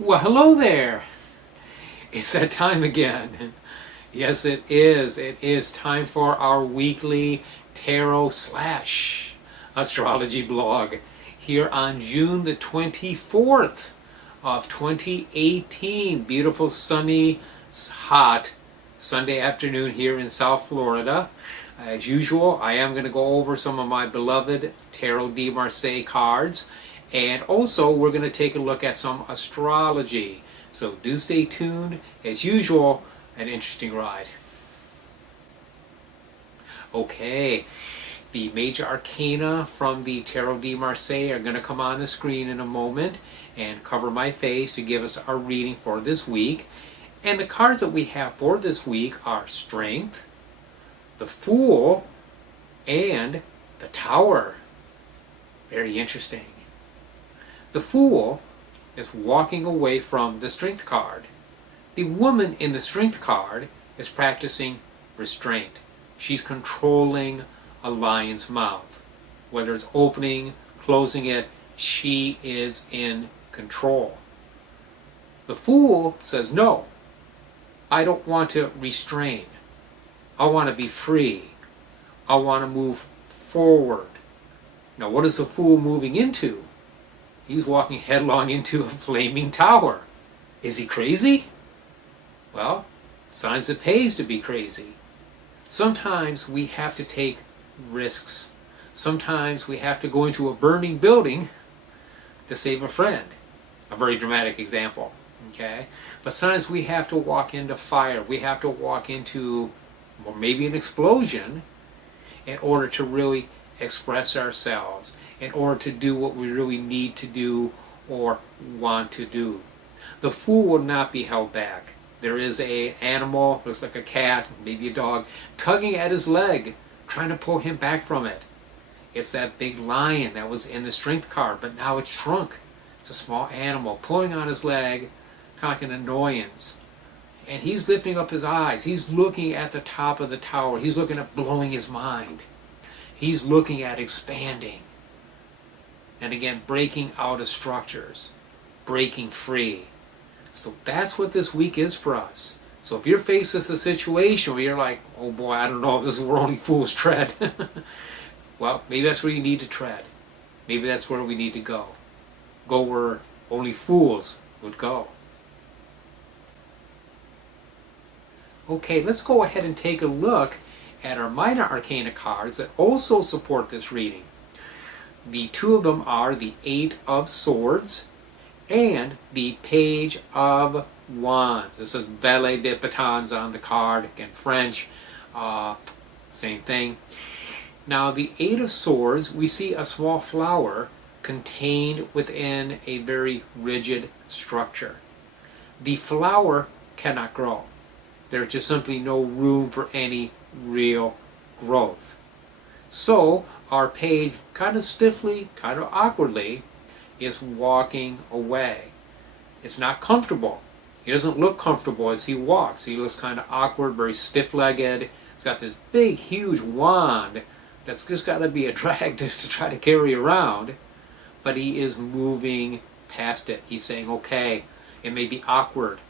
Well, hello there. It's that time again. Yes, it is. It is time for our weekly tarot slash astrology blog here on June the 24th of 2018. Beautiful, sunny, hot Sunday afternoon here in South Florida. As usual, I am going to go over some of my beloved Tarot de Marseille cards. And also, we're going to take a look at some astrology. So do stay tuned. As usual, an interesting ride. Okay, the major arcana from the Tarot de Marseille are going to come on the screen in a moment and cover my face to give us our reading for this week. And the cards that we have for this week are Strength, the Fool, and the Tower. Very interesting. The Fool is walking away from the Strength card. The woman in the Strength card is practicing restraint. She's controlling a lion's mouth. Whether it's opening, closing it, she is in control. The Fool says, no, I don't want to restrain. I want to be free. I want to move forward. Now, what is the Fool moving into? He's walking headlong into a flaming tower. Is he crazy? Well, signs it pays to be crazy. Sometimes we have to take risks. Sometimes we have to go into a burning building to save a friend. A very dramatic example, okay? But sometimes we have to walk into fire. We have to walk into, or maybe an explosion, in order to really express ourselves, in order to do what we really need to do or want to do. The Fool will not be held back. There is an animal, looks like a cat, maybe a dog, tugging at his leg, trying to pull him back from it. It's that big lion that was in the Strength card, but now it's shrunk. It's a small animal pulling on his leg, kind of like an annoyance. And he's lifting up his eyes. He's looking at the top of the tower. He's looking at blowing his mind. He's looking at expanding. And again, breaking out of structures, breaking free. So that's what this week is for us. So if you're faced with a situation where you're like, oh boy, I don't know if this is where only fools tread. Well, maybe that's where you need to tread. Maybe that's where we need to go. Go where only fools would go. Okay, let's go ahead and take a look at our minor arcana cards that also support this reading. The two of them are the Eight of Swords and the Page of Wands. This is Valet de Batons on the card, again French, same thing. Now the Eight of Swords, we see a small flower contained within a very rigid structure. The flower cannot grow. There's just simply no room for any real growth. So our page, kind of stiffly, kind of awkwardly, is walking away. It's not comfortable. He doesn't look comfortable as he walks. He looks kind of awkward, very stiff-legged. He's got this big, huge wand that's just got to be a drag to try to carry around. But he is moving past it. He's saying, okay, it may be awkward.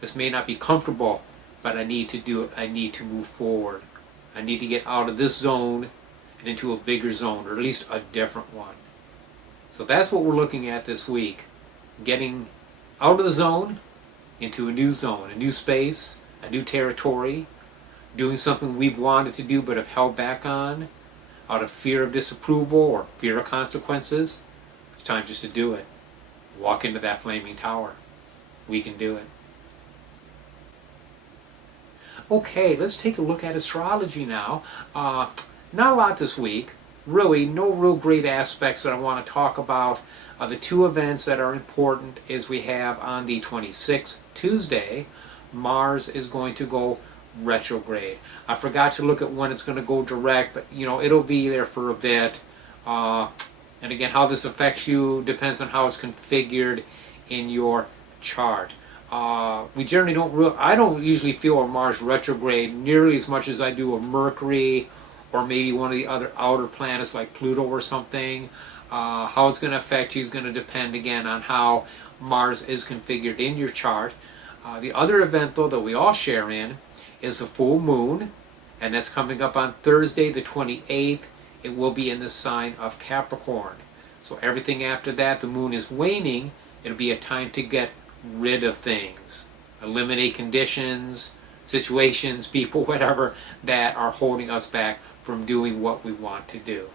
This may not be comfortable, but I need to do it. I need to move forward. I need to get out of this zone and into a bigger zone, or at least a different one. So that's what we're looking at this week. Getting out of the zone into a new zone, a new space, a new territory, doing something we've wanted to do but have held back on out of fear of disapproval or fear of consequences. It's time just to do it. Walk into that flaming tower. We can do it. Okay, let's take a look at astrology now. Not a lot this week. Really, no real great aspects that I want to talk about. The two events that are important is we have on the 26th, Tuesday, Mars is going to go retrograde. I forgot to look at when it's going to go direct, but it'll be there for a bit. And again, how this affects you depends on how it's configured in your chart. We generally I don't usually feel a Mars retrograde nearly as much as I do a Mercury or maybe one of the other outer planets like Pluto or something. How it's going to affect you is going to depend again on how Mars is configured in your chart. The other event, though, that we all share in is the full moon, and that's coming up on Thursday the 28th. It will be in the sign of Capricorn. So everything after that, the moon is waning. It'll be a time to get rid of things, eliminate conditions, situations, people, whatever, that are holding us back from doing what we want to do.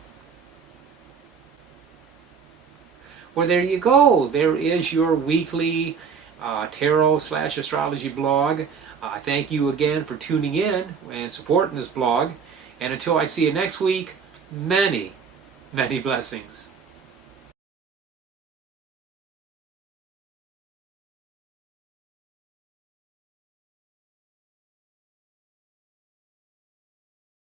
Well, there you go. There is your weekly tarot/astrology blog. Thank you again for tuning in and supporting this blog. And until I see you next week, many, many blessings.